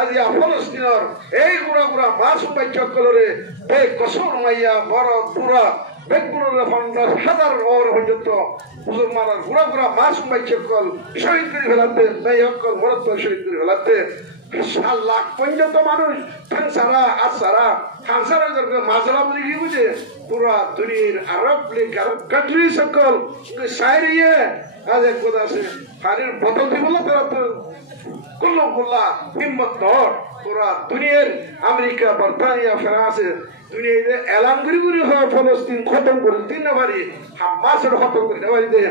আজি ফলস্তিনৰ এই গুড়া গুড়া মাছুম বাচ্চাসকলৰে এই কচুৰ মাইয়া বড় বুড়া বেগুনের 50 হাজার পর্যন্ত মুসলমানের গুড়া গুড়া মাসুম বাচ্চাসকল শহীদ করে ফেলাতে মেয়েসকল মরত শহীদ করে ফেলাতে 7 লাখ পর্যন্ত মানুষ খানসারা আসারা খানসারা মাজলা বলে কি বুঝে পুরা দুনিয়ার আরব লীগ আরব কান্ট্রি সকল সাইরিয়ে আজ এক কথা আছে পানির বোতল দিব না তারা তো কুল্লো কুল্লা হিম্মত নট পুরা দুনিয়ার আমেরিকা বর্তানিয়া ফ্রান্সে দুনিয়াতে এলান করি করি হয় ফলস্তিন খতম করে 3 নাম্বারই হামাসের খতম করে দেওয়া দিতে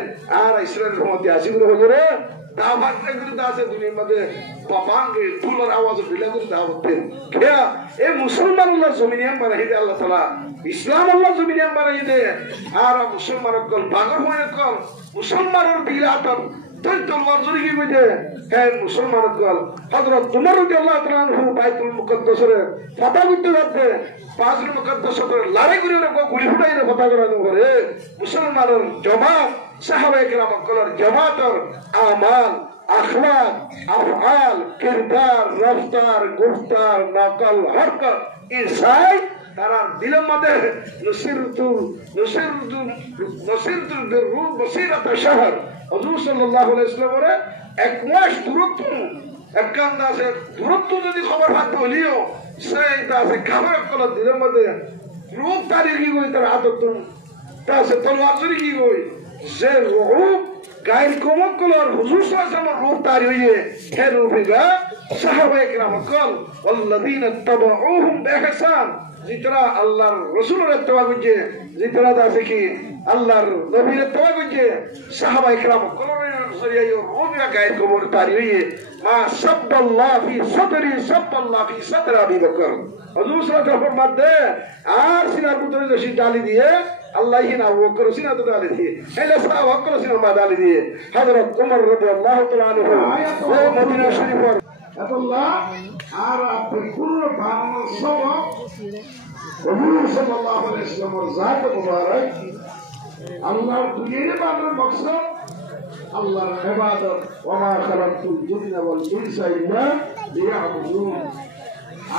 আর ইসরায়েলের মধ্যে আসি করে হজরে দাওয়াত করে দাসে দুনিয়ার মধ্যে পাপাঙ্গে ফুলের আওয়াজ দিলে করে দাওয়াত খেয়া এই মুসলমান আল্লাহ জমিনে বানাই দে আল্লাহ তাআলা ইসলাম আল্লাহ জমিনে বানাই দে আর মুসলমানের কল বাগর হয়ে কল মুসলমানের বিলাতন তলওয়ার জুড়ে কি কইতে হ্যাঁ মুসলমানের কল হযরত উমর রাদিয়াল্লাহু তাআলা আনহু বাইতুল মুকদ্দাসের ফাতা করতে যাচ্ছে বাইতুল মুকদ্দাসের লড়াই করে গুলি ফুটাইরে ফাতা করানো করে মুসলমানের জামাত সাহাবায়ে কেরাম কলর জামাতর আমাল আখলাক আফআল কিরদার রফতার গুফতার নকল হরকত ইসাই তারা দিলের মধ্যে নসিরতুল বিররুদ বসিরাত শহর হুজুর সাল্লাল্লাহু আলাইহি ওয়াসাল্লামের এক মাস দূরত্ব একখান আছে দূরত্ব যদি খবর হাতে হলিও সেই আছে খাবার কল দিলের মধ্যে রূপ তারিখি কই তার আদত তাছে তলোয়ার জুড়ি কি কই যে রূপ গায়ের কোমক কলর হুজুর সাল্লাল্লাহু আলাইহি ওয়াসাল্লাম রূপ তারি হইয়ে হে রূপিগা সাহাবায়ে কেরাম কল ওয়াল্লাযীনা তাবাউহুম বিইহসান जितना अल्लाह रसूल इत्तबा করছে जितना আছে কি আল্লাহর নবীর ইত্তবা করছে সাহাবা ইকরাম কোলরের জরিয়ায় রুবিয়া গায়ে কবর তারি হইয়ে মা সাব্বাল্লাহ ফি সাদরি সাব্বাল্লাহ ফি সাদর আবি বকর হুজুর সাল্লাল্লাহু আলাইহি ওয়াসাল্লাম আর সিনার ভিতরে রশি ডালি দিয়ে আল্লাহ হিনা বকর সিনা তো ডালি দিয়ে হেলে সাহাবা বকর সিনা মা ডালি দিয়ে হযরত ওমর রাদিয়াল্লাহু তাআলা আনহু ও মদিনা শরীফের আল্লাহ আর পরিপূর্ণ বানানোর সবব হুজুর সাল্লাল্লাহু আলাইহি ওয়াসাল্লামের জাত মুবারক আল্লাহর দুনিয়ার বানানোর মকসদ আল্লাহর ইবাদত ওয়া মা খালাকতুল জিন্না ওয়াল ইনসা ইল্লা লিয়াবুদুন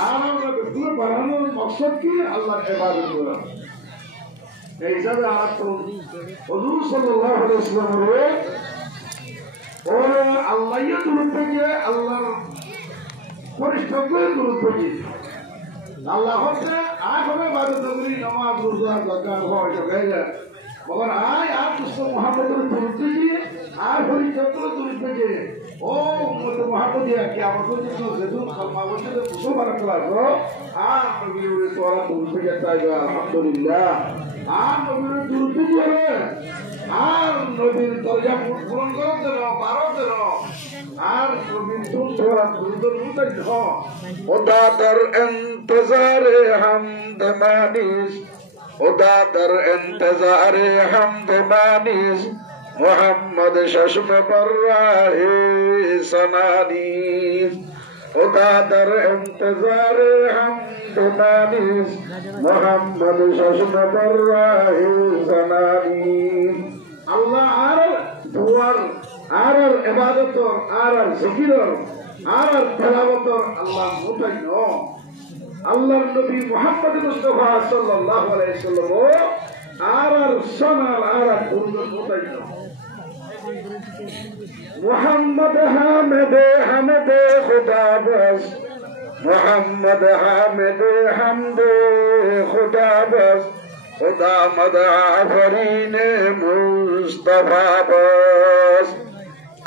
আর আমরা দুনিয়া বানানোর মকসদ কি আল্লাহর ইবাদত করা এই হিসাবে আর হুজুর সাল্লাল্লাহু আলাইহি ওয়াসাল্লামের ওরে আল্লাহই দূর থেকে আল্লাহর পরিষ্কার দূর থেকে আল্লাহ হচ্ছে আয় হবে ইবাদত করি নামাজ রোজা যাকাত হজ গায়রা মগর আয় আর তো মুহাম্মদের দূর থেকে আর পরিষ্কার দূর থেকে ও উম্মত মুহাম্মদিয়া কিয়ামত পর্যন্ত যেদিন কলমা বলতে মুসলমান করাবো আর নবীর তোরা দূর থেকে চাইবা আলহামদুলিল্লাহ আর নবীর দূর থেকে আর নবীর দরজা পূরণ করতে না পারতে না আর নবীর তোরা দূর থেকে खुदा दर इंतजार हमद मानिस खुदा दर इंतजार हमद मानिस मोहम्मद शश्म बर्राहे सनानीस खुदा दर इंतजार हमद मानिस मोहम्मद शश्म बर्राहे सनानीस अल्लाह आर दुआर आर इबादत आर जिकिर আর তেলাওয়াতর আল্লাহ মুতাইন আল্লাহর নবী মুহাম্মদ মুস্তাফা সাল্লাল্লাহু আলাইহি ওয়াসাল্লাম আর সনাল আর দুরুদ মুতাইন মুহাম্মদ হামিদে হামিদে খুদা বাস মুহাম্মদ হামিদে হামদে খুদা বাস খুদা মদ আফরিনে মুস্তাফা বাস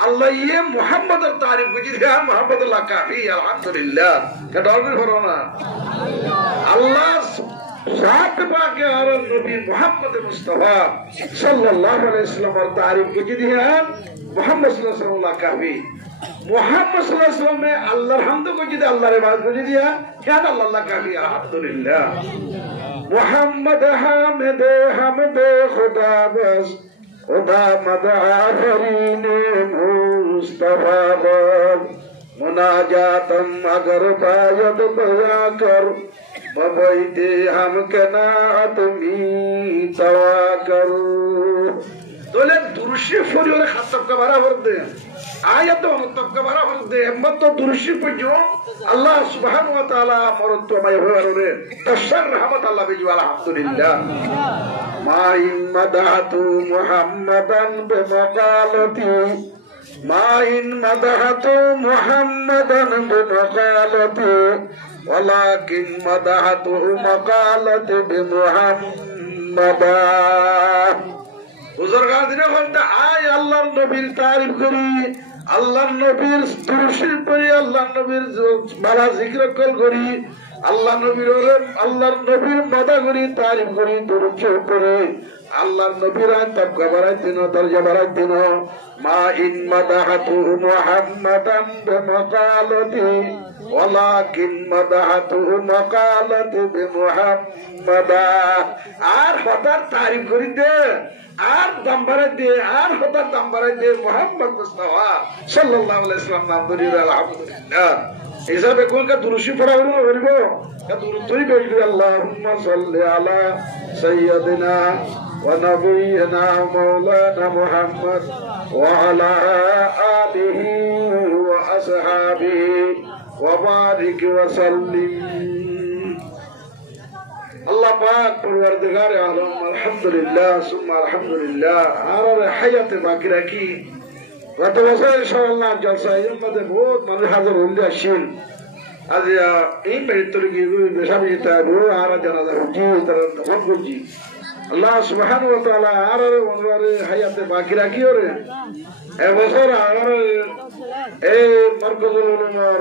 अल्लाह ये मोहम्मद तारीफ की ध्यान मोहम्मद अल्लाह काफी अल्हम्दुलिल्लाह क्या डॉल भी भरो ना अल्लाह साथ पाके और नबी मोहम्मद मुस्तफा सल्लल्लाहु अलैहि वसल्लम और तारीफ की ध्यान मोहम्मद सल्लल्लाहु अलैहि वसल्लम काफी मोहम्मद सल्लल्लाहु अलैहि वसल्लम में अल्लाह हमद को जिदे अल्लाह रे बात को जिदे क्या अल्लाह काफी अल्हम्दुलिल्लाह मोहम्मद हामिद हमद खुदा बस खुदा मद आफरीन मुस्तफा बद मुनाजातम अगर बायद बया कर बबैते हम कनात मी तवा कर তোলে দুরুশে ফরিওরে খাতব কা বরাবর দে ayat untuk kebarang de emmat durshi pujo Allah subhanahu wa taala morot to may horore tashar rahmat Allah biju alhamdulillah ma in madatu muhammadan bi maqalati ma in madatu muhammadan bi maqalati walakin madatu maqalati bi muhammadan বুজুর্গার দিনে বলতে আয় আল্লাহর নবীর তারিফ করি আল্লাহর নবীর দুরূদ পড়ি আল্লাহর নবীর বালা জিকির করি আল্লাহর নবীর মদা করি তারিফ করি দুরূদ পড়ি আল্লাহর নবীর তাবকা বাড়াই দিন দরজা বাড়াই দিন মা ইন মাদাহাতু মুহাম্মাদান বিমাকালাতি ওয়ালাকিন মাদাহাতু মাকালাতি বিমুহাম্মাদা আর হঠাৎ তারিফ করি দে আর দাম বাড়াই দে আর হঠাৎ দাম বাড়াই দে মুহাম্মদ মুস্তাফা সাল্লাল্লাহু আলাইহি ওয়াসাল্লাম নাম ধরি আলহামদুলিল্লাহ হিসাবে কোনকা দুরূদ পড়া বলব কা দুরূদ ধরি বলবি আল্লাহুম্মা সাল্লি আলা সাইয়্যিদিনা ওয়া নাবিয়িনা মাওলানা মুহাম্মদ ওয়া আলা আলিহি ওয়া আসহাবিহি ওয়া বারিক ওয়া সাল্লিম আল্লাহ পাক পরওয়ারদিগার আলম আলহামদুলিল্লাহ সুম্মা আলহামদুলিল্লাহ আর হায়াতে বাকি রাখি গত বছর ইনশাআল্লাহ জলসা এর মধ্যে বহুত মানুষ হাজার হইলে আসেন আজ এই বেতরে গিয়ে বেশাবিটা বড় আর জানাজা হচ্ছে তার তখন করছি আল্লাহ সুবহানাহু ওয়া তাআলা আর ওনারে হায়াতে বাকি রাখি ওরে এবছর আর এই মারকাজুল উলুমার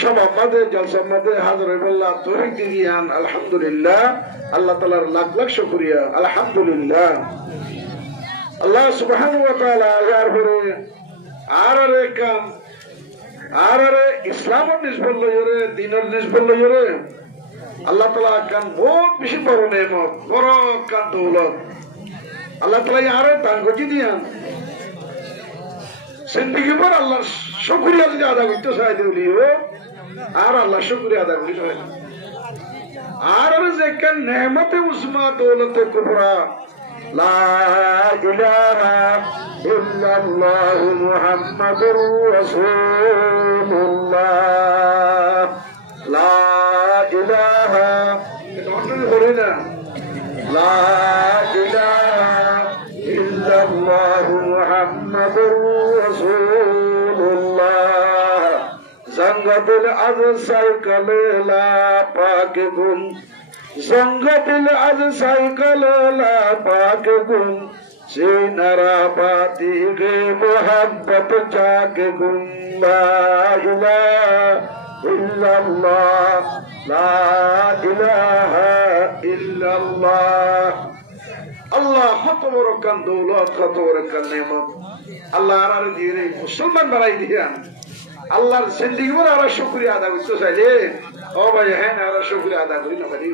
সভা মাঝে জলসা মাঝে হাজার হইবল্লাহ তৌফিক দিয়ান আলহামদুলিল্লাহ আল্লাহ তাআলার লাখ লাখ শুকরিয়া আলহামদুলিল্লাহ আল্লাহ সুবহানাহু ওয়া তাআলা আগার পরে আরে কাম আরে ইসলামের নিসবত লইরে দ্বীনের নিসবত লইরে আল্লাহ তাআলা কান বহুত বেশি বড় নেমত বড় কান দৌলত আল্লাহ তাআলা আরে দান গতি দিয়ান জিন্দেগি ভর আল্লাহর শুকরিয়া যদি আদা করতে চাই দিলিও আর আল্লাহ শুকরিয়া আদা করি হয় আর যে কান নেমতে উসমা দৌলতে কুবরা لا إله إلا الله محمد رسول الله لا إله لا إله إلا الله محمد رسول الله زنگت الأذسر كليلا پاككم संगतिल आज साइकिल ला पाक गुन सीनरा पाती के मोहब्बत चाक गुन ला इलाहा इल्लल्लाह ला इलाहा इल्लल्लाह अल्लाह खतवर कन दौलत खतवर कन नेमत अल्लाह आरार दिए मुसलमान बनाई दिया अल्लाहर जिंदगी में आरा शुक्रिया अदा करते चाइले ओ भाई है ना आरा शुक्रिया अदा करी ना करी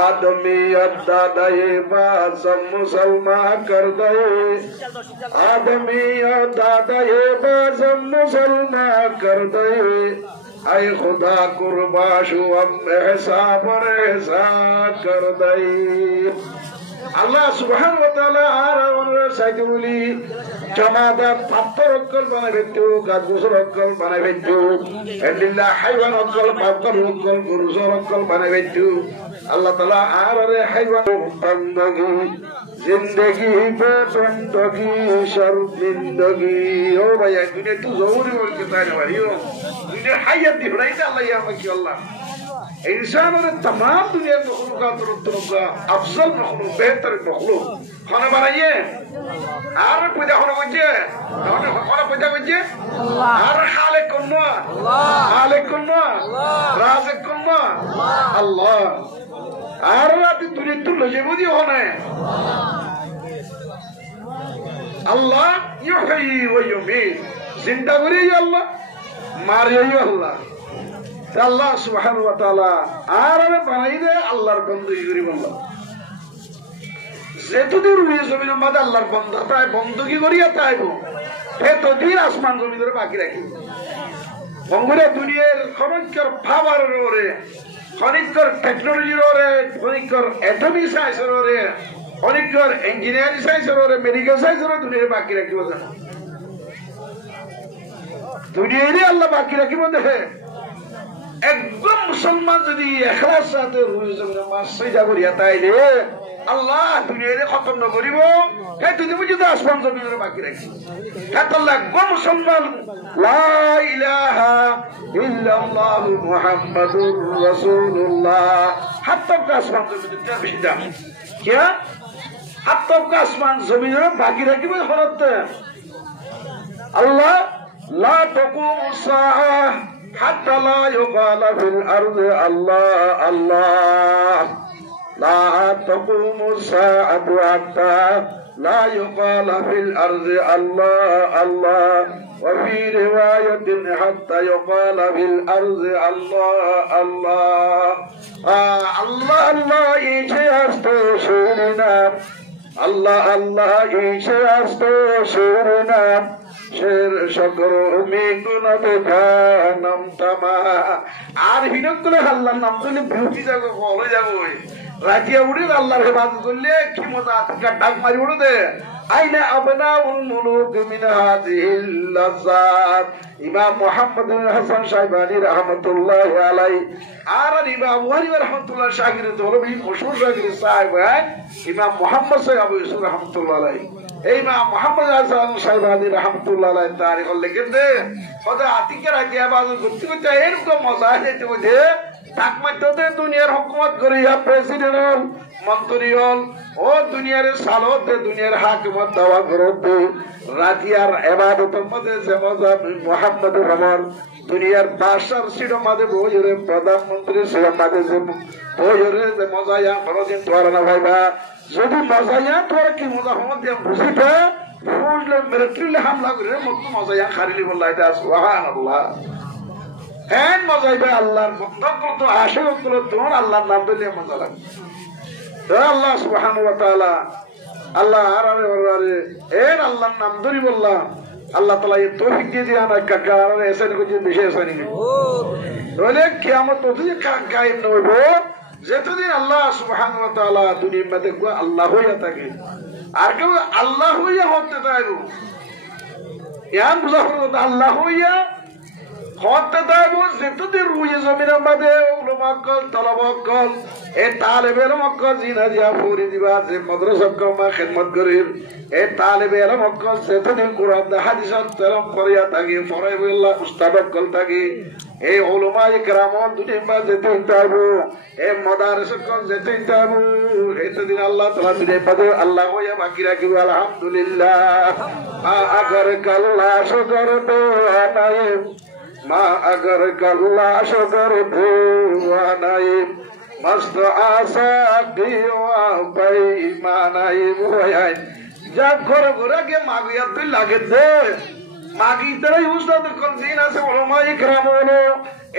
आदमियत दादाए बाज़म मुसलमान कर दे आदमियत दादाए बाज़म मुसलमान कर दे आए खुदा कुर्बाशु हम एहसान पर एहसान कर दे আল্লাহ সুবহানাহু ওয়া তাআলা আর ওনার সাইতে বলি জামাদার পাত্র অকল বানাবে তো গাছ গোসল অকল বানাবে তো আল্লাহ হাইওয়ান অকল পাকর অকল গরুজর অকল বানাবে তো আল্লাহ তাআলা আর রে হাইওয়ান বন্দগি জিন্দেগি বে বন্দগি শর্মিন্দগি ও ভাই দুনিয়া তো জরুরি বলতে তাই না ভাইও দুনিয়া হায়াত দি হইতা আল্লাহ ইয়ামাকি আল্লাহ इंसान ने तमाम दुनिया में मखलूकात का अफजल मखलूक बेहतर मखलूक खाना बनाइए आर पूजा होना बच्चे खाना पूजा बच्चे आर खालिक कुन्ना मालिक कुन्ना राज़िक कुन्ना अल्लाह आर रात दुनिया तो लजेबुदी होना है अल्लाह युहयी व युमीत जिंदा करी अल्लाह मारिए अल्लाह আল্লাহ সুবহানাহু ওয়া তাআলা আর বানাই দে আল্লাহর বندگی করি বললাম যেতদিন রুয়ে জমিনের মধ্যে আল্লাহর বান্দা তাই বندگی করিয়া তাইব এতদিন আসমান জমিন ধরে বাকি রাখি বঙ্গরে দুনিয়ার খনিকর পাওয়ারের ওরে খনিকর টেকনোলজির ওরে খনিকর অ্যাটমিক সায়েন্সের ওরে খনিকর ইঞ্জিনিয়ারিং সায়েন্সের ওরে মেডিকেল সায়েন্সের দুনিয়ার বাকি রাখিব জানো দুনিয়ারই আল্লাহ বাকি রাখিব দেখে একদম মুসলমান যদি এখলাস সাথে রুই জমিনে মাছ সইজা করিয়া তাইলে আল্লাহ দুনিয়ারে খতম নকরিব সেই তুমি যদি আসমান জমিনের বাকি রাখি আল্লাহ একদম মুসলমান লা ইলাহা ইল্লাল্লাহু মুহাম্মাদুর রাসূলুল্লাহ হাত্তক আসমান জমিনের বেশি দাম কিয়া হাত্তক আসমান জমিনের বাকি রাখিব হরত আল্লাহ লা তাকুমু সাআহ حتى لا يقال في الأرض الله الله لا تقوم الساعة حتى لا يقال في الأرض الله الله وفي رواية حتى يقال في الأرض الله الله الله الله إيشي أستشيرنا الله الله إيشي أستشيرنا শের সকর মেঘনাতে নাম তামা আর হিনক করে আল্লাহর নাম করলে বিউটি যাবো বলে যাবো রাজিয়া উড়ে আল্লাহর হেফাজত করলে কি মজা আজকাল ডাক মারি উড়ে দে আইনা আবনাউল মুলুক মিন হাযিহিল লাযাত ইমাম মুহাম্মদ হাসান শাইবানী রাহমাতুল্লাহি আলাইহি আর ইমাম বুখারী রাহমাতুল্লাহি শাগিরদ হলো এই মশহুর শাগিরদ সাহেব ইমাম মুহাম্মদ সাহেব আবু ইউসুফ রাহমাতুল্লাহি আলাইহি এই ইমাম মুহাম্মদ হাসান শাইবানী রাহমাতুল্লাহি আলাইহি তারিখ লিখেন দে খোদা আতিকের আগে আওয়াজ করতে করতে এরকম মজা হইতে হইতে তাকমাতে দুনিয়ার হুকুমত করিয়া প্রেসিডেন্ট মন্ত্রী হল ও দুনিয়ার সালত দুনিয়ার হাকিমত দাওয়া করতে রাজিয়ার ইবাদতের মধ্যে যে মজা মুহাম্মদ রহমান দুনিয়ার বাদশার সিট মাঝে বইরে প্রধানমন্ত্রী সিট মাঝে যে বইরে যে মজা ইয়া কোনদিন তোর না ভাইবা যদি মজা ইয়া তোর কি মজা হম দিয়ে বুঝিতে ফুললে মিলিটারি হামলা করে মত মজা ইয়া খারিলি বললাই তা সুবহানাল্লাহ হ্যাঁ মজা ইবা আল্লাহর বন্ধ তো আশা করলো তোমার আল্লাহর নাম দিলে মজা লাগে আল্লাহ সুবহানাহু ওয়া তাআলা আল্লাহ আরে এর আল্লাহর নাম ধরি বললাম আল্লাহ তাআলা এই তৌফিক দিয়ে দিলেন কাকা আর এসে কিছু বিশেষ হয়নি বলে কিয়ামত তো যে কায়েম নইব যতদিন আল্লাহ সুবহানাহু ওয়া তাআলা দুনিয়ার মধ্যে আল্লাহ হইয়া থাকে আর কেউ আল্লাহ হইয়া হতে চাইবো ইয়ান বুঝা হলো আল্লাহ হইয়া হতে চাইবো যতদিন রুয়ে জমিনের মধ্যে উলামাকল তলবকল এ তালেবে ইলমকল জিনা জিয়া ফুরি দিবা যে মাদ্রাসাকল মা খিদমত করির এ তালেবে ইলমকল যতদিন কোরআন হাদিসত তেলাওয়াত করিয়া থাকি ফরাইব আল্লাহ উস্তাদকল থাকি এই উলামায়ে কেরাম দুনিয়ার মধ্যে যেতে চাইবো এই মাদ্রাসাকল যেতে চাইবো এতদিন আল্লাহ তাআলা দুনিয়ার মধ্যে আল্লাহ হইয়া বাকি রাখিব আলহামদুলিল্লাহ আগার কাল্লা শুকর তো আনাইম মা আগার কাল্লা শুকর দেওয়ানাইম মস্ত আশা দিওয়া বেঈমানাইম হয়াই যা ঘরে ঘরে গে মাগিয়া তুই লাগে দে মাগি তারাই উস্তাদ কোন দিন আছে ওলামায়ে কেরাম হলো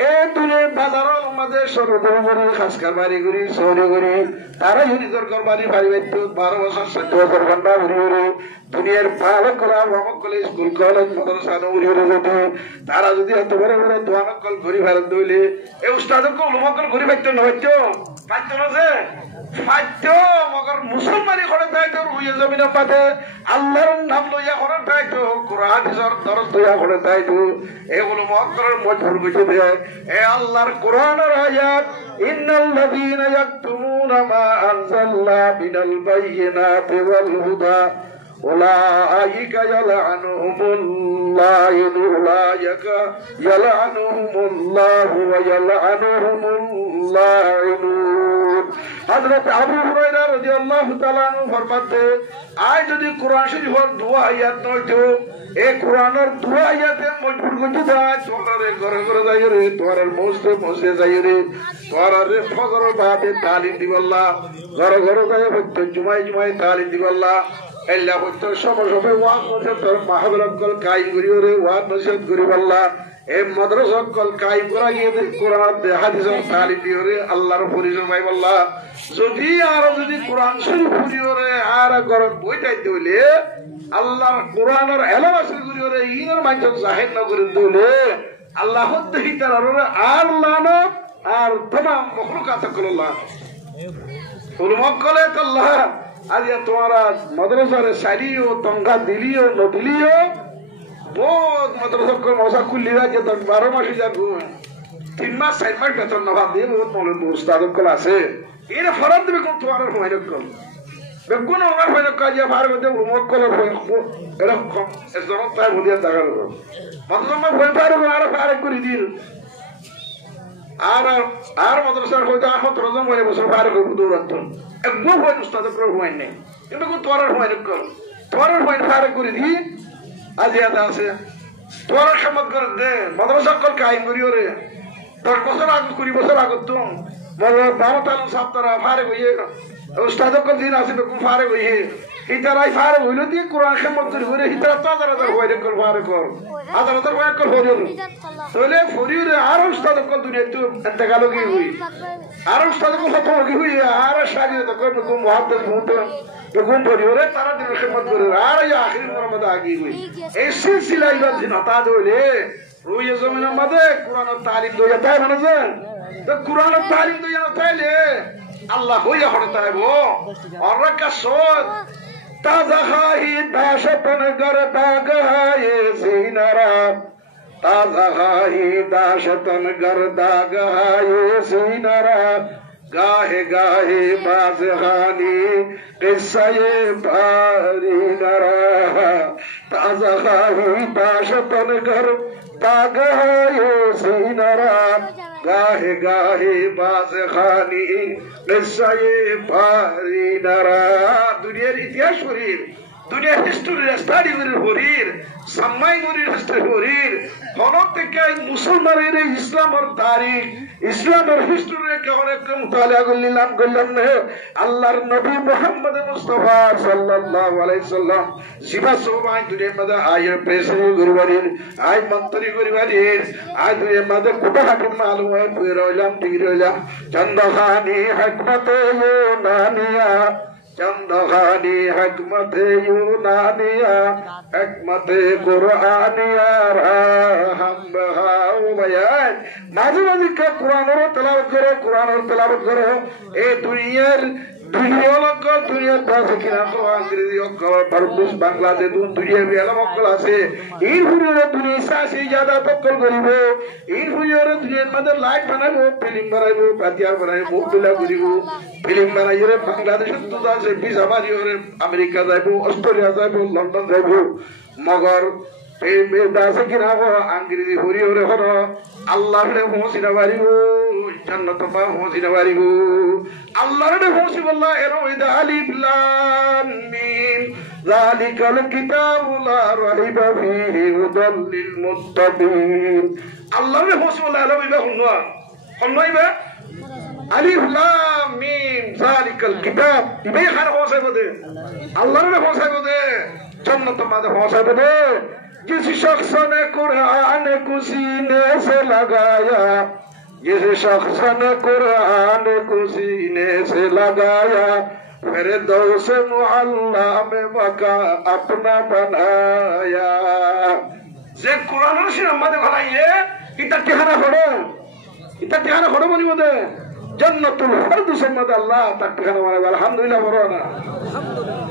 এ তুলে বাজারের মধ্যে সরদরে খাস কারবারি করি সৌরি করি তারা যদি দরকার বাড়ি বাড়ি বাইতো 12 বছর 14 বছর ঘন্টা ঘুরে দুনিয়ার পালক করা ভ্রমণ করে স্কুল কলেজ মাদ্রাসা ঘুরে যেতে তারা যদি এত বড় বড় দোয়ানকল ঘুরি ভারত দইলে এই উস্তাদকে উলমাকল ঘুরি বাইতো না হইতো পাইতো না যে ফাইতো মগর মুসলমানি করে তাইতো রুয়ে জমিনের পাতে আল্লাহর নাম লইয়া করে তাইতো কোরআন হাদিসের দরজ লইয়া করে তাইতো এগুলো মক্করের মজবুর কইতে দেয় এ আল্লাহর কোরআনের আয়াত ইন্নাল লাযীনা ইয়াকতুমুনা মা আনজালনা মিনাল বাইয়িনাতি ওয়াল হুদা উলাইকা ইয়ালআনুহুমুল্লাহু ওয়া ইয়ালআনুহুমুল লাঈনুন হযরত আবু হুরায়রা রাদিয়াল্লাহু তাআলা আনহু ফরমাতে আজ যদি কোরআন শরীফের দুয়া আয়াত নয়তো এই কোরআনের দুয়া আয়াতে মজবুর করতে দেয় তোরে ঘরে ঘরে যাই রে তোরে মসজিদে যাই রে তোরে ফজর বাদে তালিম দিবাল্লাহ ঘরে ঘরে যাই প্রত্যেক জুমায় তালিম দিবাল্লাহ আল্লাহ হইতো সবে ওয়াজ নসিহত তোর মাহফিলকল কায়েম করিও রে ওয়াজ নসিহত করিবাল্লাহ এই মাদ্রাসাকল কায়েম করা গিয়ে কোরআন হাদিসের তালিম দিও রে আল্লাহর পরিচয় পাইবাল্লাহ যদি কোরআন শরীফ পড়িও রে আর ঘরে বইটাইতে হইলে আল্লাহর কোরআনের এলাম আসল করিও রে ইনের মাঝে জাহির না করে দিলে আল্লাহ দেহি তার আর লানত আর तमाम মখলুকাত কল্লাহ উলমাকলে আল্লাহ আজ তোমারা মাদ্রাসার সারিও তঙ্গা দিলিও ন দিলিও বহুত মাদ্রাসা করে মশা খুললি রাখে 12 মাসে যার ঘুম 3 মাস 4 মাস বেতন না দিয়ে বহুত মৌলবী উস্তাদ কল আছে এরা ফরাদ দেবে কোন তোমার হয় রকম বেগুন ওনার হয় কাজ ভার মধ্যে উমক কল হয় এরকম এজন্য তাই বুঝিয়ে দেখা গেল মাদ্রাসা হয় পারে আর পারে করে দিল আর মাদ্রাসার হয়তো 17 জন হয়ে বছর পারে করে দৌড়াতো একদম হয় উস্তাদ কল হয় নাই কিন্তু কোন তোমার হয় রকম তোমার হয় পারে করে দি আজ ইয়াদা আছে তোমার সম্মত করে দে মাদ্রাসা কল কায়েম করিও রে 10 বছর আগে 20 বছর আগে তো মৌলানা দাওতাল সাবতারা ফারে হইয়ে উস্তাদ কল দিন আসবে কোন ফারে হইয়ে হিতারাই ফারে হইলো দিয়ে কোরআন সম্মত করে হইরে হিতারা তো আদার হইরে কল ফারে কল আদার হয় কল হইলো তাহলে ফরিরে আর উস্তাদ কল দুনিয়া তো ইন্তেকাল কি হই আর উস্তাদ কল খতম কি হই আর শাগির তো কল কোন মুহাদ্দিস হতো বেগুন ফরিরে তারা দিন সম্মত করে আর এই আখির মুহাম্মদ আগি হই এই সিলসিলা ইবাদ দিন তা দইলে রুইয়ে জমিনের মধ্যে কোরআনের তালিম দইয়া তাই মানে যে তো কোরআনের তালিম দইয়া তাইলে আল্লাহ হইয়া হড়তাইবো আর কাসত তাজা খাহি দাশতন গর দাগ হায়ে সিনারা তাজা খাহি দাশতন গর দাগ হায়ে সিনারা গাহে গাহে বাজহানি কিসায়ে বারি নরা তাজা খাহি দাশতন গর দাগ হায়ে সিনারা গাহে গাহে বাজখানি কিসায়ে বারি নরা দুনিয়ার ইতিহাস শরীর দুনিয়ার হিস্টোরি স্টাডি করে শরীর সাম্মাই করে হিস্টোরি শরীর হনক থেকে মুসলমানের ইসলামের তারিখ ইসলামের হিস্টোরি অনেক মুতালা করলাম না আল্লাহর নবী মুহাম্মদ মুস্তাফা সাল্লাল্লাহু আলাইহি সাল্লাম জিবা সোবাই দুনিয়ার মধ্যে আয়ের প্রেসিডেন্ট গরিবারের আয় মন্ত্রী গরিবারের আয় দুনিয়ার মধ্যে কোটা হাকিম মালুম হয় পুরো রইলাম ঠিক রইলাম চন্দ্রখানি হিকমতে ইউনানিয়া চন্দ্রখানি হিকমতে ইউনানিয়া হিকমতে কুরআনিয়া রাহাম বাহাউ বায়ান মাঝে মাঝে কোরআনের তেলাওয়াত করো এই দুনিয়ার দুনিয়ার ভাষা কিনা ইংরেজি অক্ষর ভারতবর্ষ বাংলাদেশ দুনিয়ার এলাম অক্ষর আছে এই ফুরিয়রে দুনিয়া সাসি জাদা তক্কল করিব এই ফুরিয়রে দুনিয়ার মধ্যে লাইট বানাইব ফিল্ম বানাইব পাতিয়ার বানাইব মুভিলা করিব ফিল্ম বানাইরে বাংলাদেশের দুধ আছে ভিসা মারিওরে আমেরিকা যাইব অস্ট্রেলিয়া যাইব লন্ডন যাইব মগর দাসে কিনা আংরেজি ফুরিয়রে হর আল্লাহ পৌঁছিনা পারিব জান্নাত পৌঁছিনা পারিব আল্লাহরে পৌঁছিব আল্লাহ এর ওইদা আলিফ লাম মিম যালিকাল কিতাবু লা রাইবা ফীহি হুদাল লিল মুত্তাকিন আল্লাহরে পৌঁছিব আল্লাহ এর ওইদা হনইবা আলিফ লাম মিম যালিকাল কিতাব ইবে খান পৌঁছাইব দে আল্লাহরে পৌঁছাইব দে জান্নাত মাঝে পৌঁছাইব দে जिस शख्स ने कुरान को सीने से लगाया जिस शख्स ने कुरान को सीने से लगाया फिर दौस मुहल्ला में मका अपना बनाया जे कुरान से আমাদের ভালাইয়ে এটা ঠিকানা হলো বলি মধ্যে জান্নাতুল ফিরদৌস মধ্যে আল্লাহ তার ঠিকানা মানে আলহামদুলিল্লাহ বড় না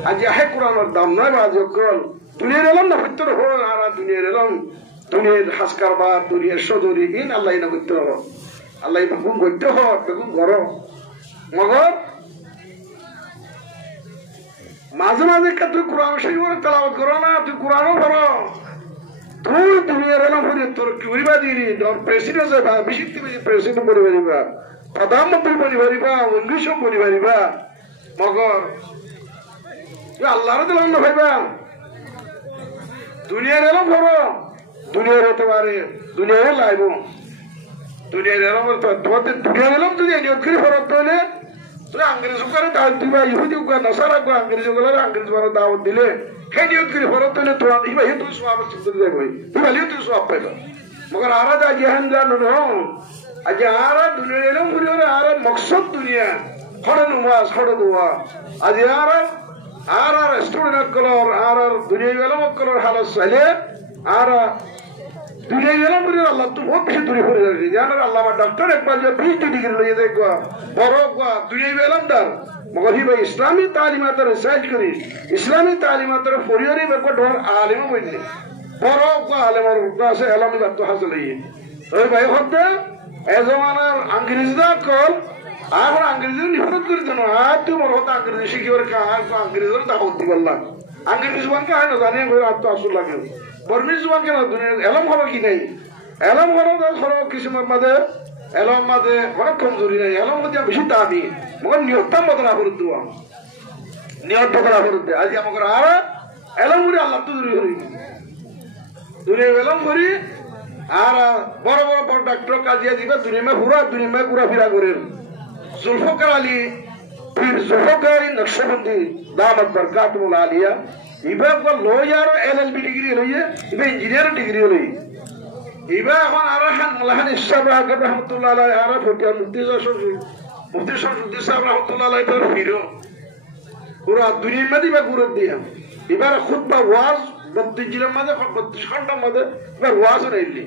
আজ আহে কুরআনের দাম নয় বাজ কল দুনিয়ার এলাম না ভিতর হল আর দুনিয়ার এলাম দুনিয়ার হাসকার বা দুনিয়ার সদরি ইন আল্লাহ না করতে হবো আল্লাহ বেগুন করতে হোক বেগুন করো মগর মাঝে মাঝে তুই কোরআন শরীফের তেলাওয়াত করো না তুই কোরআনও করো তুই দুনিয়ার এলাম করে তোর কি হইবা দিলি তোর প্রেসিডেন্ট যাবা বেশি প্রেসিডেন্ট বলি পারিবা প্রধানমন্ত্রী বলি পারিবা ইংলিশও বলি পারিবা মগর তুই আল্লাহরে দিলাম না ভাইবা দুনিয়ার এলাম করো দুনিয়ার হতে পারে দুনিয়ার লাইব দুনিয়ার এলাম তোমাদের দুনিয়ার এলাম যদি নিয়োগ করে ফরক তাহলে তুই আংরেজ করে দাওয়াত দিবা ইহুদি নসারা আংরেজ আংরেজ দাওয়াত দিলে সেই নিয়োগ করে ফরক তাহলে তোমার ইবা হে তুই সব চিন্তা যাই বই তুই ভালিও তুই সব পাইবা মগর আরাদ আজ হ্যান জানো আজ আরা দুনিয়ার এলাম ঘুরে আরা মকসদ দুনিয়া খড়ে নুমাজ খড়ে দোয়া আজ আরা স্টুডেন্ট কলর আর দুনিয়া এলাম কলর হালত চাইলে আর দুনিয়া এলাম করে আল্লাহ তো বহুত বেশি দূরে পড়ে যাচ্ছে জানার আল্লাহ আমার ডক্টর একবার যে পিএইচডি ডিগ্রি লইয়ে দেয় বড় দুনিয়া এলাম তার মগর হি ভাই ইসলামী তালিমাতের রিসার্চ করি ইসলামী তালিমাতের পরিবারে ব্যাপার আলিমও বইলে বড় আলেমার উর্দু আছে এলামি বাত্তু হাসলে ওই ভাই হতে এজমানার আঙ্গ্রেজদা কল আর আঙ্গ্রেজি নিহত করে দেন আর তুই মোর হতে আঙ্গ্রেজি শিখিবার আঙ্গ্রেজের দাওয়াত দিবার লাগ আঙ্গ্রেজি জবানকে হয় না জানি আত্ম আসল লাগে বর্মী জবানকে না দুনিয়া এলম হলো কি নেই এলম হলো ধরো কিছুমার মাঝে এলম মাঝে অনেক কমজোরি নেই এলম মধ্যে বেশি দাবি মগর নিয়তার মতো না করে দেওয়া নিয়ত করা করে দে আজ আমাকে আর এলম করে আল্লাহ তো দূরে করি দুনিয়া এলম করি আর বড় বড় বড় ডাক্তার কাজিয়া দিবে দুনিয়া পুরা ফিরা করেন जुल्फकार अली फिर जुल्फकार नक्शबंदी दामत बरकातुल आलिया इबा को लॉयर एलएलबी डिग्री लइए इबा इंजीनियर डिग्री लइ इबा এখন আরহান মোলাহান ইসহাব রাহমাতুল্লাহ আলাইহি আর ফটিয়া মুফতি শামসুদ্দিন সাহেব রাহমাতুল্লাহ আলাইহি তো ফিরো পুরো দুনিয়া মধ্যে ইবা গুরুত্ব দিয়া ইবার খুতবা ওয়াজ 32 জিলার মধ্যে 32 ঘন্টার মধ্যে ইবার ওয়াজ নেইলি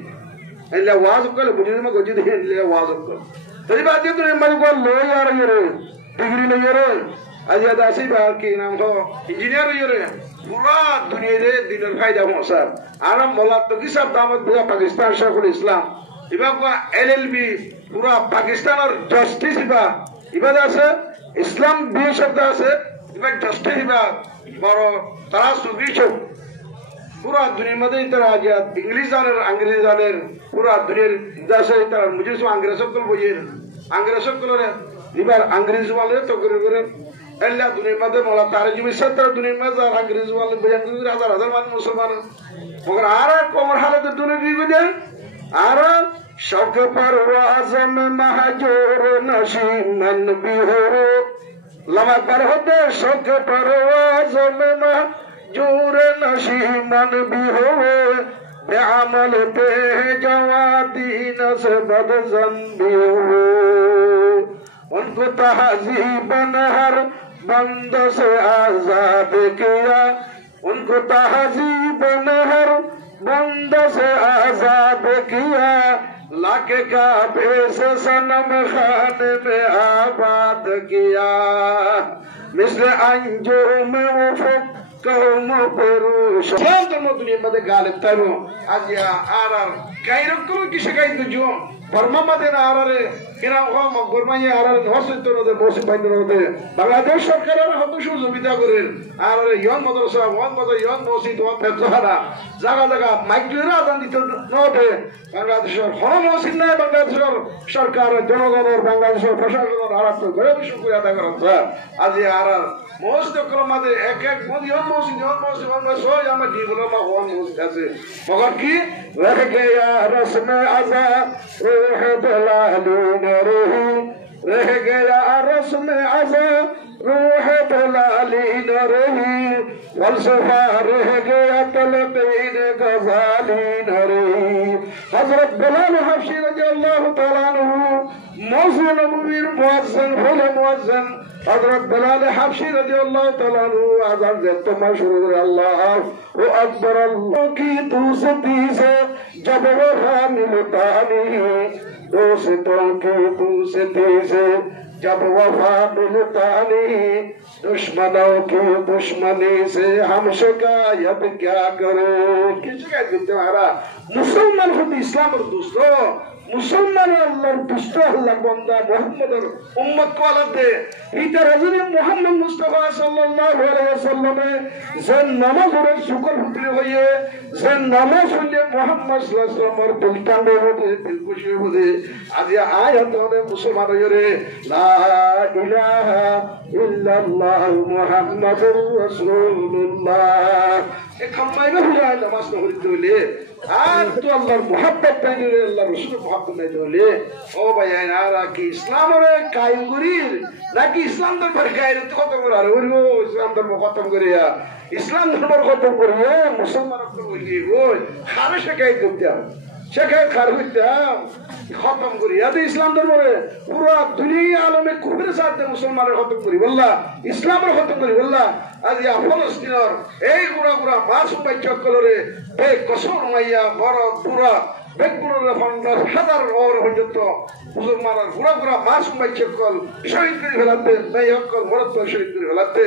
এলা ওয়াজ কলে বুঝিনা মা গজি দিয়ে এলা ওয়াজ কর तरी बात ये तो हमारे को लो यार ये रे डिग्री नहीं ये रे आज याद आसी बात की नाम हो इंजीनियर ये रे पूरा दुनिया रे दिन फायदा हो सर आराम बोला तो किस सब दामत बुआ पाकिस्तान शेखुल इस्लाम इबा को एलएलबी पूरा पाकिस्तान और जस्टिस इबा इबा दासे इस्लाम बी शब्द दासे इबा जस्टिस इबा बरो तारा सुबीचो पूरा दुनिया में इधर आ गया इंग्लिश जाने अंग्रेजी जाने पूरा दुनिया जैसे इधर मुझे सो अंग्रेजों को बोलिए अंग्रेजों को ले इबार अंग्रेज वाले तो करे एल्ला दुनिया में मोला तारे जो सत्तर दुनिया में जार अंग्रेज वाले बयान हजार मान मुसलमान मगर आरा कोमर हालत दुनिया की वजह आरा शौक परवाज़ में महजूर नशीमन भी हो लम्हा पर होते शौक परवाज़ में जोर नशीमन भी हो बेअमल पे जवादीन से बदजन भी हो उनको तहज़ीबन हर बंद से आजाद किया उनको तहज़ीबन हर बंद से आजाद किया लाके काबे से सनम खाने में आबाद किया मिस्र अंजुम उफुक कौम पुरुष शाम धर्म दुनिया में गालिब तारो आज या आरआर कायरक को किसे काई तो जो बर्मा में ना आरआर किना वो बर्मा ये आरआर नौसे तो नौते बोसे पाइने नौते बांग्लादेश सरकार आरआर हतो शो जुबिदा करें आरआर यौन मदरसा वन मदर यौन मौसी तो पेट्रोहरा जगह माइक्लेरा दांडी तो नौते बांग्लादेश हर मौसी नहीं बांग्लादेश सरकार जनगण और बांग्लादेश प्रशासन और आरआर तो गरीब शुक्रिया अदा करता आज ये RR most of them are ek one young most so yama dibula ma one most kaise magar ki reh gaya rasm aza ruh dalalin rahi reh gaya rasm aza ruh dalalin rahi falsafa reh gaya talqin ghazalin rahi hazrat bilal habshi radiyallahu ta'ala anhu mawzun nabawir muazzin fil muazzin हज़रत बिलाल हबशी रज़ियल्लाहु तआला अन्हु आज़ान देते मशहूर अल्लाह वो अकबर अल्लाह की दोस्ती से जब वफा मिलता नहीं दोस्तों की दोस्ती से जब वफा मिलता नहीं दुश्मनों की दुश्मनी से हम शिकायत क्या करें किस शिकायत करते हमारा मुसलमान खुद इस्लाम और दूसरों मुसलमान अल्लाह दुष्ट अल्लाह बंदा मोहम्मद और उम्मत को अलग दे इधर हज़रत मोहम्मद मुस्तफा सल्लल्लाहु अलैहि वसल्लम जन नमाज और शुक्र हुए हुए जन नमाज हुए मोहम्मद सल्लल्लाहु अलैहि वसल्लम और दिलता में होते दिल खुशी होते आज ये आयत में मुसलमान योरे ला इलाहा इल्लल्लाह मुहम्मदुर रसूलुल्लाह एक हम में हुआ नमाज न होते ले आज तो अल्लाह मोहब्बत पहने अल्लाह रसूल मोहब्बत नहीं जोले ओ भाई यार कि इस्लाम और कायम करीर ना कि इस्लाम दर पर कायर तो खत्म करा रे वो इस्लाम दर खत्म करिया इस्लाम दर खत्म करिया मुसलमान को बोलिए वो खाना शिकायत करते शिकायत करते खत्म करिया तो इस्लाम दर में पूरा दुनिया आलम में कुफर साथ दे मुसलमान खत्म करी वल्ला इस्लाम खत्म करी वल्ला आज या फलस्तीन और एक गुरा मासूम बच्चा कलरे बेकसूर माइया बड़ा पूरा बेगुरा फंडास हजार और पর্যন্ত মুসলমানরা গুড়া মাসুম বাচ্চা কল শহীদ করে ফেলাতে নাই অকল মরত শহীদ করে ফেলাতে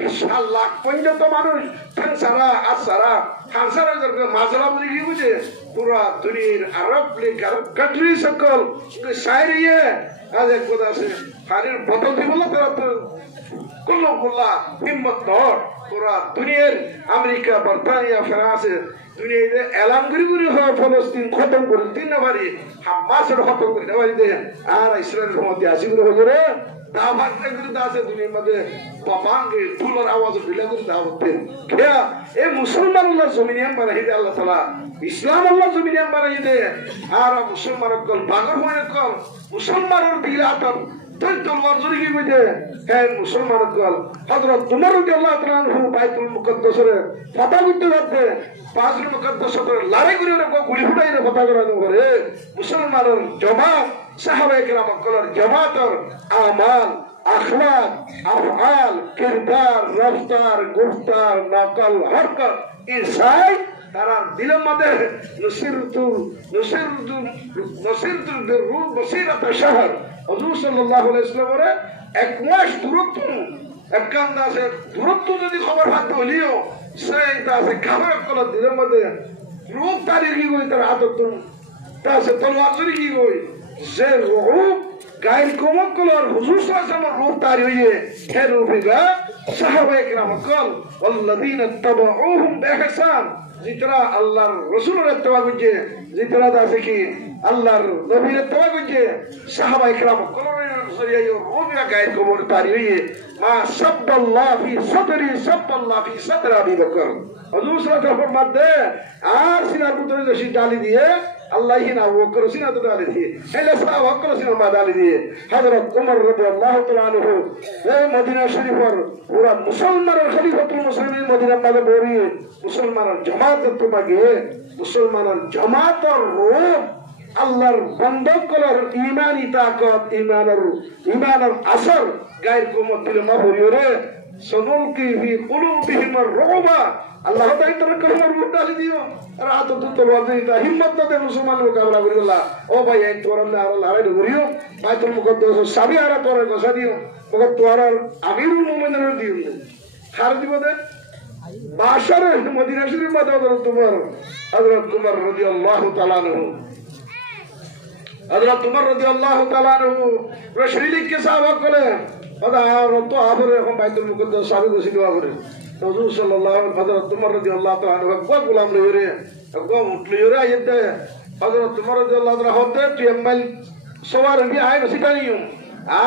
বিশাল লাখ পর্যন্ত মানুষ খানসারা আসারা খানসারা মাজলা বলে কি বুঝে পুরা দুনিয়ার আরব লীগ আরব কান্ট্রি সকল সাইরিয়ে আজ এক কথা আছে পানির বোতল দিব না তারা তো কুল্লো কুল্লা হিম্মত নর পুরা দুনিয়ার আমেরিকা বর্তানিয়া ফ্রান্সে দুনিয়াতে এলান করি করি হয় ফলস্তিন খতম করে দিন না পারি হামাসের খতম করে না পারি দে আর ইসরায়েলের মধ্যে আসি করে হজরে দাওয়াত করে দাসে দুনিয়ার মধ্যে বাবাঙ্গে তুলার আওয়াজ দিলে করে দাওয়াত দেন খেয়া এ মুসলমান আল্লাহ জমিনিয়ান বানাই দে আল্লাহ তাআলা ইসলাম আল্লাহ জমিনিয়ান বানাই দে আর মুসলমান কল বাগর হয় কল মুসলমানের দিলাতন তুই তলবার জুড়ি কি কইতে হ্যাঁ মুসলমান কল হযরত উমর রাদিয়াল্লাহু তাআলা আনহু বাইতুল মুকদ্দাসের ফাতা করতে যাচ্ছে বাইতুল মুকদ্দাসের লড়াই করে গুলি ফুটাই কথা করানো করে মুসলমানের জমাত সাহাবায়ে কেরাম কলর জমাতর আমাল আখলাক আফআল কিরদার রফতার গুফতার নকল হরকত ইনসাই তারা দিলের মধ্যে নসিরতুল বিররুল বসিরাত শাহর হুজুর সাল্লাল্লাহু আলাইহি ওয়াসাল্লামের এক মাস দূরত্ব একখান দাসে দূরত্ব যদি খবর ভাবতে হলিও সেই দাসে খাবার কলা দিলের মধ্যে রূপ তারিখ কি কই তার আদত দাসে তলোয়ার চুরি কি কই যে রূপ গায়ের কোমক কলার হুজুর সাল্লাল্লাহু আলাইহি ওয়াসাল্লাম রূপ তারি হইয়ে হে রূপেগা সাহাবায়ে কেরাম কল ওয়াল্লাযীনা তাবাউহুম বিইহসান जितना अल्लाह रसूल इत्तबा करजे जितना दासे की अल्लाह नबी इत्तबा करजे सहाबा इकराम कलर जरिए रोमिया गायद को बोल तारी हुई मा सब्बल्लाह फी सदर अबी बकर हुजूर सल्लल्लाहु अलैहि वसल्लम दे आर सिनार पुत्र जसी डाली दिए अल्लाह ही ना वो करो सिना तो डाली दिए एले साहब करो सिना मा डाली दिए हजरत उमर রাদিয়াল্লাহু তাআলা আনহু এই মদিনা শরীফের পুরা মুসলমানের খলিফাতুল মুসলিমিন মদিনা মাঝে বরিয়ে মুসলমানের জামাত তোমাকে মুসলমানের জামাতের রূপ আল্লাহর বন্ধক করার ঈমানি তাকত ঈমানের আসর গায়ের কোমত দিলে মা বরিয়ে সনুলকি ফি কুলুবিহিম আর-রুবা আল্লাহ তাআলা তোর কলমার রূপ ডালি দিও রাত তো তলোয়ার দিতা হিম্মত দে মুসলমান মোকাবেলা করিলা ও ভাই এই তোর আল্লাহ আর লড়াই করিও বাইতুল মুকদ্দাস সাবি আর তোর গোসা দিও মগ তোর আমিরুল মুমিনিনের দিও খার দিব দে বাশার মদিনা শরীফ মধ্যে তোমার হযরত উমর রাদিয়াল্লাহু তাআলা আনহু হযরত উমর রাদিয়াল্লাহু তাআলা আনহু রশিলিক কে সাহাবা করে ওদা আর তো আবরে এখন বাইতুল মুকদ্দাস সাবি গোসি দোয়া করে হুজুর সাল্লাল্লাহু আলাইহি হযরত উমর রাদিয়াল্লাহু তাআলা আনহু কো গোলাম লইরে একদম উঠলিরে আইতে হযরত উমর রাদিয়াল্লাহু তাআলা হতে টিএমএল সওয়ার বি আই বসিটানিও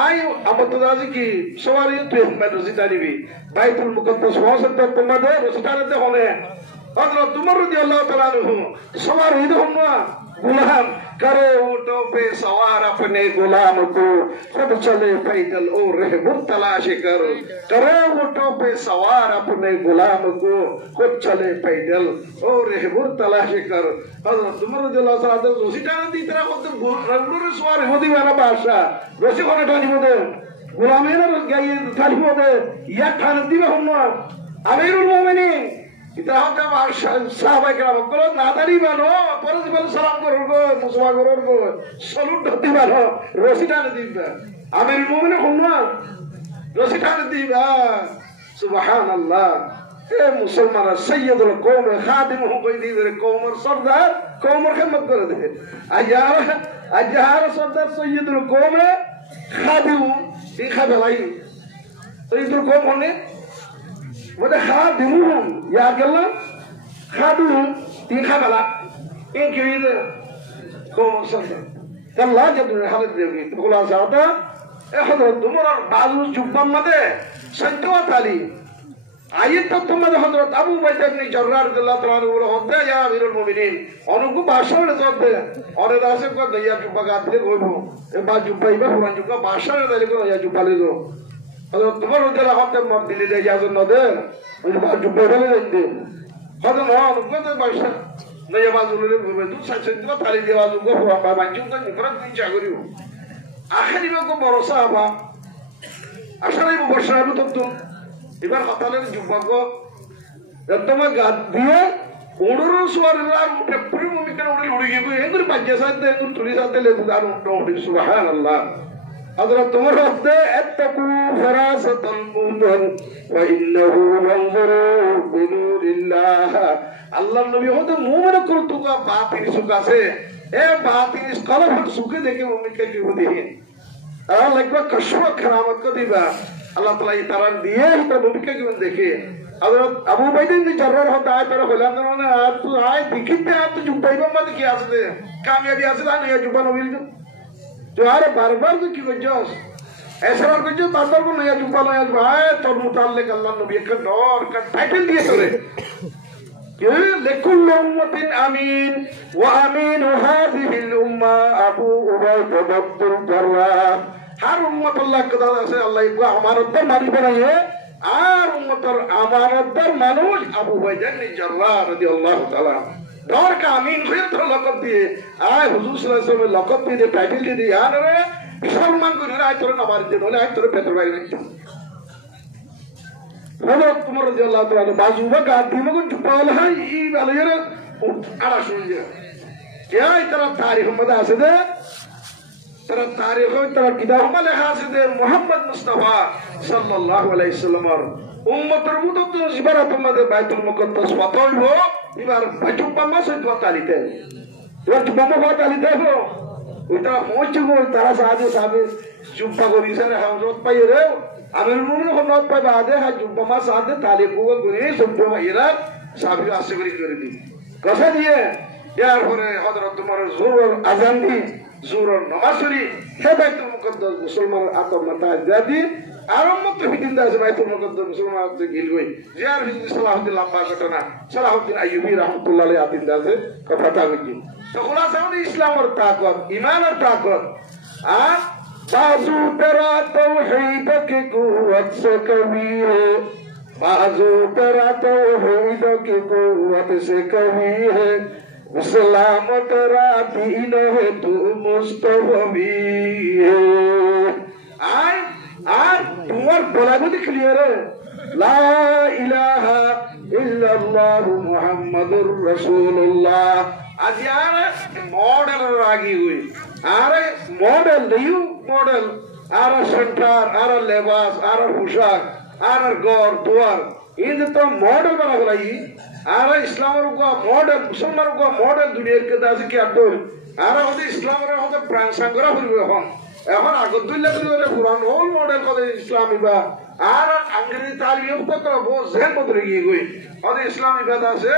আই আবতদাজি কি সওয়ারি টিএমএল বসিটানিবি বাইতুল মুকদ্দাস ওয়াসত তোমাদে বসিটানতে হলে হযরত উমর রাদিয়াল্লাহু তাআলা আনহু সওয়ার হইতে হমনা गुलाम करे ऊँटों पे सवार अपने गुलाम को खुद चले पैदल और रहबर तलाश कर करे ऊँटों पे सवार अपने गुलाम को खुद चले पैदल और रहबर तलाश कर हज़रत उमर रज़ियल्लाहु ताला अन्हु रोसी टाना दी तरह खुद रंगुर सवार होती वाला बादशाह रोसी कोने टानी बोले गुलामी ना गई टानी बोले या ठान दी में हम ना अमीरुल मोमिनीन इतना होता बादशाह साहब के नाम करो नादारी बानो परस बल सलाम करो गो मुसवा करो गो सलूट होती बानो रोसिटा ने दीबा आमिरुल मोमिनीन खुना रोसिटा ने दीबा सुभान अल्लाह ए मुसलमान सय्यदुल कौम खादिम हो कोई दी रे कौमर सरदार कौमर खिदमत कर दे अजार सरदार सय्यदुल कौम खादिम दी खबलाई सय्यदुल कौम होने वده khadimuhum ya galla khadimuhum tin khabala in kide ko sanda kalla jadun halat devi to kula saata e hadrat umar bazu jubbam made santo tali ayat to tumade hadrat abu bakr ibn jarrah radhiyallahu ta'ala anhu hote ya amirul mu'minin onuku bashar jodde ore dase ko daya jubba gatle goibo e ba jubba iba puran jubba bashar dale ko ya jubba le do हज़रत उमर रज़ियल्लाहु अन्हु मत दिले दे इजाजत न दे मुझे बात जुब्बे डाले दे हज़रत उमर उनको तो बादशाह नया बाजू ले घूमे दूध सच सच तो थाली दे बाजू को हुआ बाबा का निफरत नहीं चाहूरी हो आखिरी में को भरोसा हुआ अशराई मुबशरा भी तुम इबार खताले जुब्बा को जब तुम्हें गाद दिए उड़ों सुवार लार उठे पूरी मुमिकन उड़े लुड़ी गई कोई एक बार पंजे साथ दे कुछ थोड़ी साथ ले तो दारू उठो सुभान अल्लाह হযরত তোমার হচ্ছে এত্তাকু ফারাসাতাল মুমিন ওয়া ইন্নাহু ইয়ানজুরু বিনুরিল্লাহ। আল্লাহর নবী হতে মুমিন করতুকা বাতিল সুখ আছে এ বাতিল কলফর সুখে দেখে মুমিনকে কি দিবেন আর লাগবে কশফ কারামত কো দিবা আল্লাহ তাআলা এই তারান দিয়ে এটা মুমিনকে কি দেখে। হযরত আবু বাইদিন জাররার হতে আয় তারা হলাম না আর তুই আয় দেখিতে আর তুই জুবাইবা মত কি আছে কামিয়াবি আছে না এই জুবা নবীর তো আরে বারবার কি করছস এসরার করছস বারবার কোন নয়া জুবা নয়া ভাই তোর মুতাল্লিক আল্লাহর নবী একটা ডর কা টাইটেল দিয়ে তোরে কে লিকুল উম্মাতিন আমিন ওয়া আমিনু হাযিহিল উম্মাহ আবু উবাইদা আব্দুল জাররাহ। হর উম্মত আল্লাহ কদা আছে আল্লাহ ইকো আমানতদার মানি বানায়ে আর উম্মতের আমানতদার মানুষ আবু উবাইদা জাররাহ রাদিয়াল্লাহু তাআলা ডর কা আমিন হয়ে তো লকব দিয়ে আয় হুজুর সাল্লাল্লাহু আলাইহি ওয়াসাল্লাম লকব দিয়ে টাইটেল দিয়ে আর রে সম্মান করে আয় তোর না মারি দে বলে আয় তোর পেটর বাইরে নিতে হযরত উমর রাদিয়াল্লাহু তাআলা বাজু বা গাদি মগন ঢুপাল হাই ই আলাইরে আড়া শুনছে এই তারা তারিখ মধ্যে আছে দে তারা তারিখ তারা কিতাব মধ্যে লেখা আছে দে মুহাম্মদ মুস্তাফা সাল্লাল্লাহু আলাইহি সাল্লামের উম্মতের মধ্যে তো জিবারাত মধ্যে বাইতুল মুকদ্দাস ফাতাইবো এবার বাইতুল মাস হইতো তালিতে এবার জুম্মা হওয়া তালিতে হলো ওটা পৌঁছে গো তারা সাহায্য সাহায্য জুম্মা করিছে না হযরত পাই রে আমির মুমিন হযরত পাই বাদে হা জুম্মা মাস সাথে তালিক গো করে জুম্মা ভাইরা সাহাবী আসে করে দি কথা দিয়ে ইয়ার পরে হযরত তোমার জোহর আযান দি জোহর নামাজ পড়ি হে বাইতুল মুকদ্দাস মুসলমান আত্মমাতা দাদি আরম্ভ ফিটিং দাস বাইতুল মুকদ্দাস মুসলমান গিল গই জিয়ার হিন্দি সালাহুদ্দিন লম্বা ঘটনা সালাহুদ্দিন আইয়ুবী রাহমাতুল্লাহ আলাইহি আতিন দাসে কথা কি তো খুলাসা হলো ইসলামের তাকত ঈমানের তাকত আর बाजू तेरा तौहीद की कुव्वत से कवी है बाजू तेरा तौहीद की कुव्वत से कवी है इस्लाम तेरा दीन है तू मुस्तफवी है আর তোমার বলাগুলি ক্লিয়ার লা ইলাহা ইল্লাল্লাহু মুহাম্মাদুর রাসূলুল্লাহ আজ यार मॉडल रागी हुई আরে মডেল নিউ মডেল আর সেন্টার আর লেবাস আর পোশাক আর ঘর দুয়ার এই যে তো মডেল বানা গলাই আর ইসলামের গো মডেল মুসলমানের গো মডেল দুনিয়ার কে দাস কি আদর আর ওদের ইসলামের হতে প্রাণ সংগ্রহ হইবে এখন আগত দুইলা করে পুরান ওল মডেল কত ইসলামী বা আর আঙ্গিরি তালিম তো করবো জেন বদলে গিয়ে গই ওদের ইসলামী বাদ আছে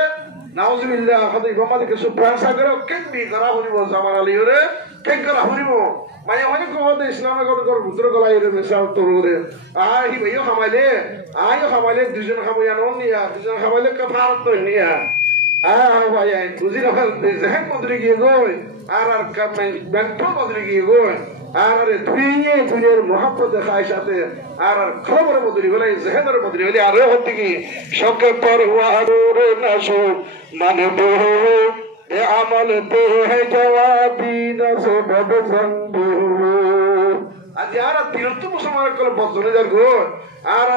নাউজুবিল্লাহ হতে গমাতে কিছু প্রাণ সংগ্রহ কেন করা হইব জামাল আলী রে কেন করা হইব মানে অনেক কথা ইসলামে কর ভিতরে গলাই রে মেসাল তোরে আর হি ভাইও খামাইলে দুজন খামাইয়া নন নিয়া দুজন খামাইলে কাফারত তো নিয়া ভাই বুঝি না জেন বদলে গিয়ে গই আর বেন্টল বদলে গিয়ে গই আর দুনিয়ার মোহাম্মত দেখায় সাথে আর খবর বদলি গেলে জেহেদের বদলি গেলে আর হতে কি শকে পর হুয়া রে নাশো মানবো এ আমল তে হে জওয়াবি না সে বদ সঙ্গু আজ আর তিরত মুসলমান কল বদলে যার গো আর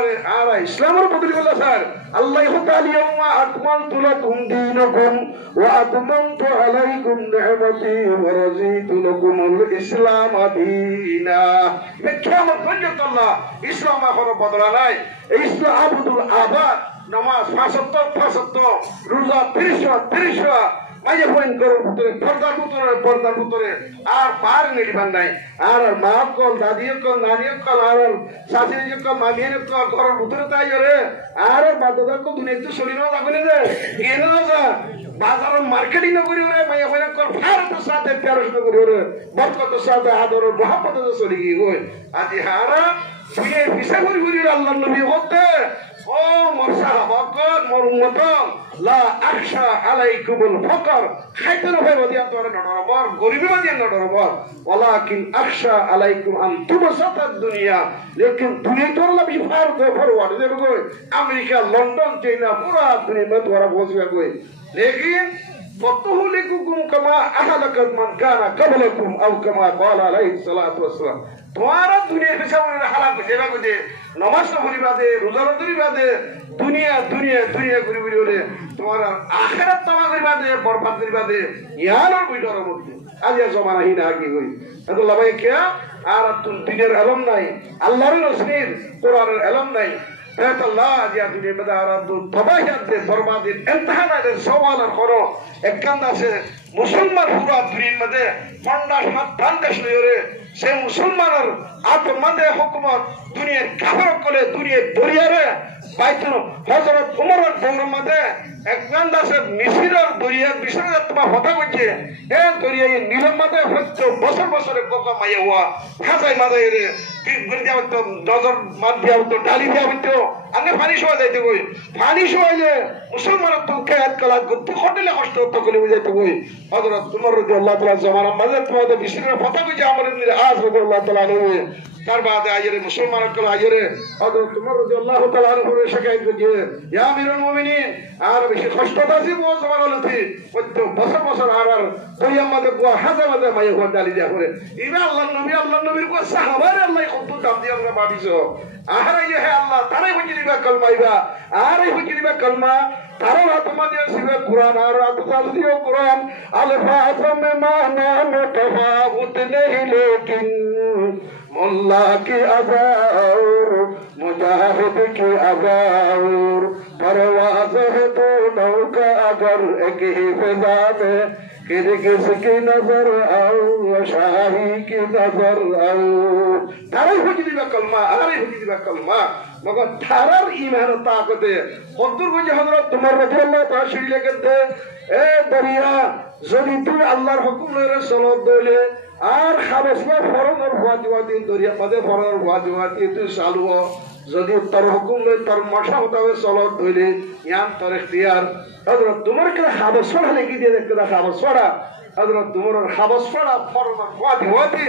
ইসলামের বদলি গেল স্যার আল্লাহ তাআলা ইয়াউমা আকমালতু লাকুম দীনাকুম ওয়া আতমামতু আলাইকুম নি'মাতি ওয়া রাযীতু লাকুমুল ইসলাম দীনা কিয়ামত পর্যন্ত আল্লাহ ইসলাম এখনো বদলা নাই ইসলাম আবুদুল আবাদ নামাজ ৫৭ রোজা ৩০ মাঝে পয়েন্ট করো ভিতরে পর্দার ভিতরে আর পার নিলিবান নাই আর মা কল দাদি কল নানি কল আর শাশুড়ি কল মামিয়ে কল ঘরের ভিতরে তাই রে আর বাদদা কল দুনিয়া তো শরীর থাকবে না কেন না বাজারের মার্কেটিং করি রে মাইয়া পয়েন্ট কল ভারতের সাথে প্যারোশন করি রে বরকতের সাথে আদর মহব্বতের চলে গিয়ে গই আজি হারা তুই পিছা করি করি আল্লাহর নবী হতে ও মোর সাহাবাগণ মোর উম্মত লা আখশা আলাইকুমুল ফকর খাইতে না ভাই দিয়া তোর নডরবর গরিবি দিয়া নডরবর ওয়ালাকিন আখশা আলাইকুম আন তুবসাতাদ দুনিয়া লেকিন দুনিয়া তোর লা বিফার দে ফরওয়ার্ড দে গই আমেরিকা লন্ডন চাইনা পুরা দুনিয়া মে তোরা বসবে গই লেকিন ফতুহুলিকুম কামা আহলাকাত মান কানা ক্বাবলাকুম আও কামা ক্বালা আলাইহিস সালাতু ওয়াসসালাম তোমারা দুনিয়া পেছনে হালাক দেবা কইতে নামাজ পড়িবা দে রোজা ধরিবা দে দুনিয়া ঘুরি ঘুরি ওরে তোমার আখিরাত তামা করিবা দে বরবাদ করিবা দে ইয়ার ভিতরের মধ্যে আজ জমানা হিনা কি কই এত লাভাই কে আর তুই দিনের এলম নাই আল্লাহর রাসূলের কোরআনের এলম নাই বেত আল্লাহ জিয়া দুনিয়া মধ্যে আর তবাহিয়াত দে বরবাদিন ইমতিহান দে সওয়াল আর করো একখান আছে মুসলমান পুরা দুনিয়ার মধ্যে 50 হাত ধান দেশ লইরে সে মুসলমানের আত্মমদে হুকুমত দুনিয়ার কাফর কলে দুনিয়ার দরিয়ারে বাইতুল হযরত উমরের দৌরের মধ্যে একখান আছে মিশরের দরিয়া বিশরের তোমার হতা কইছে এ দরিয়া নীলম মধ্যে হচ্ছে বছর বছরে কোকা মাইয়া হওয়া হাজাই মাঝে রে কি গড়িয়া তো নজর মার দিয়া তো ডালি দিয়া হইতো আগে পানি শোয়া যাইতে কই পানি শোয়াইলে মুসলমানের তো খেয়াত কলা গুত্তি খটিলে কষ্ট হতো কলি বুঝাইতে কই হযরত উমর রাদিয়াল্লাহু তাআলা জামানার মাঝে তোমাদের বিশরের হতা কইছে আমাদের আজ রাদিয়াল্লাহু তাআলা আনহু তার বাদে আইরে মুসলমানের কলা আইরে হযরত উমর রাদিয়াল্লাহু তাআলা আনহু শিখাই কইছে ইয়া আমিরুল মুমিনিন আর বেশি কষ্ট দাসি বো জমান হলতি কত বছর বছর আর দরিয়া মধ্যে কোয়া হাজার হাজার মাইয়া কোয়া ডালি দিয়া করে ইবা আল্লাহর নবীর কোয়া সাহাবার আল্লাহ কত দাম দিয়ে আমরা ভাবিছো আর ইয়ে হে আল্লাহ তারাই বুঝি দিবা কলমা ইবা আর এই বুঝি দিবা কলমা তারা তোমাদের সিবে কুরআন আর আতকাল দিও কুরআন আলফাজম মানা মুতাফাউত নেহি লেকিন মোল্লা কি আযার মুজাহিদ কি আযার परवाज़ है दोनों का अगर एक ही फिज़ा में किस की नजर आओ शाही की नजर आओ ताराई हुजी दिबा कलमा आराई हुजी दिबा कलमा मगर तारार ईमान ताकते हदुर गुजे हजरत उमर রাদিয়াল্লাহু তাআলা শিরিলে গেতে এ দরিয়া যদি তুই আল্লাহর হুকুম লইরে সলাত দইলে আর খাবেসবা ফরনের ওয়াদি দরিয়া মধ্যে ফরনের ওয়াদি তুই চালুও যদি তোর হুকুম লই তোর মশা হতাবে চলত ধইলে ইয়ান তোর ইখতিয়ার হযরত উমর কে খাবস ছড়া লাগি দিয়ে দেখতে খাবস ছড়া হযরত উমরের খাবস ছড়া ফরমান ওয়াদি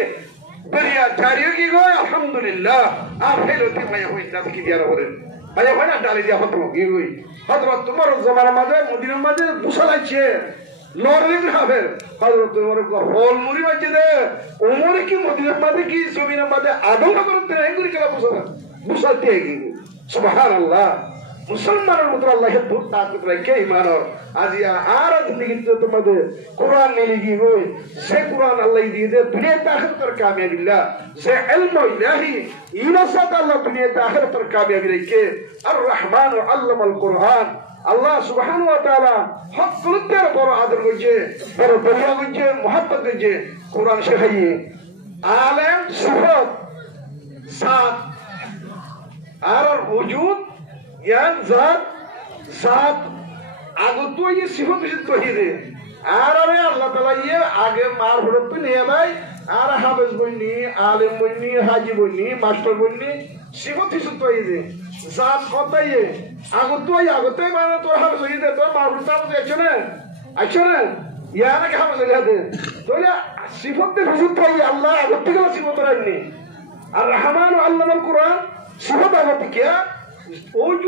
দরিয়া জারিও কি গো আলহামদুলিল্লাহ আর ফেলতি ভাই হই জাত কি দিয়া রে ভাই হয় না ডালি দিয়া হতো কি হই হযরত উমরের জামানার মধ্যে মদিনার মধ্যে বুসালাইছে লরিম হবে হযরত উমর কো হল মুড়ি বাজে দে উমর কি মদিনার মধ্যে কি জমিনের মধ্যে আদম করতে এগুলি কলা বুসালা বুসাতে কি সুবহানাল্লাহ মুসলমানের মতো আল্লাহর দূর তাকত রাখে ইমানর আজিয়া আর জিন্দেগিতে তোমাদের কোরআন মিলিগি হই সে কোরআন আল্লাহ দিয়ে দে দুনিয়াতে আখিরাতের কামিয়াবিল্লাহ সে ইলম ইলাহি ইনসাত আল্লাহ দুনিয়াতে আখিরাতের কামিয়াবি রাখে আর রহমান আল্লামাল কোরআন আল্লাহ সুবহানাহু ওয়া তাআলা হক কুলতের বড় আদর করেছে বড় দরিয়া করেছে মোহাব্বত করেছে কোরআন শেখাইয়ে আলেম সিফাত সাত আর ওজুদ ইয়ান জাত জাত আগতো এই সিফত বিশুদ্ধ তৌহিদে আর আরে আল্লাহ তাআলা ইয়ে আগে মার হরত নিয়ে ভাই আর হাফেজ বইনি আলেম বইনি হাজী বইনি মাস্টার বইনি সিফত বিশুদ্ধ তৌহিদে জাত কথাই আগতই মানে তোর হাফেজ হইতে তোর মার হরত আছে না ইয়া নাকি হাফেজ হইতে তোলা সিফত বিশুদ্ধ তৌহিদ আল্লাহ আগতে গেল সিফত রাখনি আর রহমান আল্লামাল কোরআন সিফত আগতে কি ওজু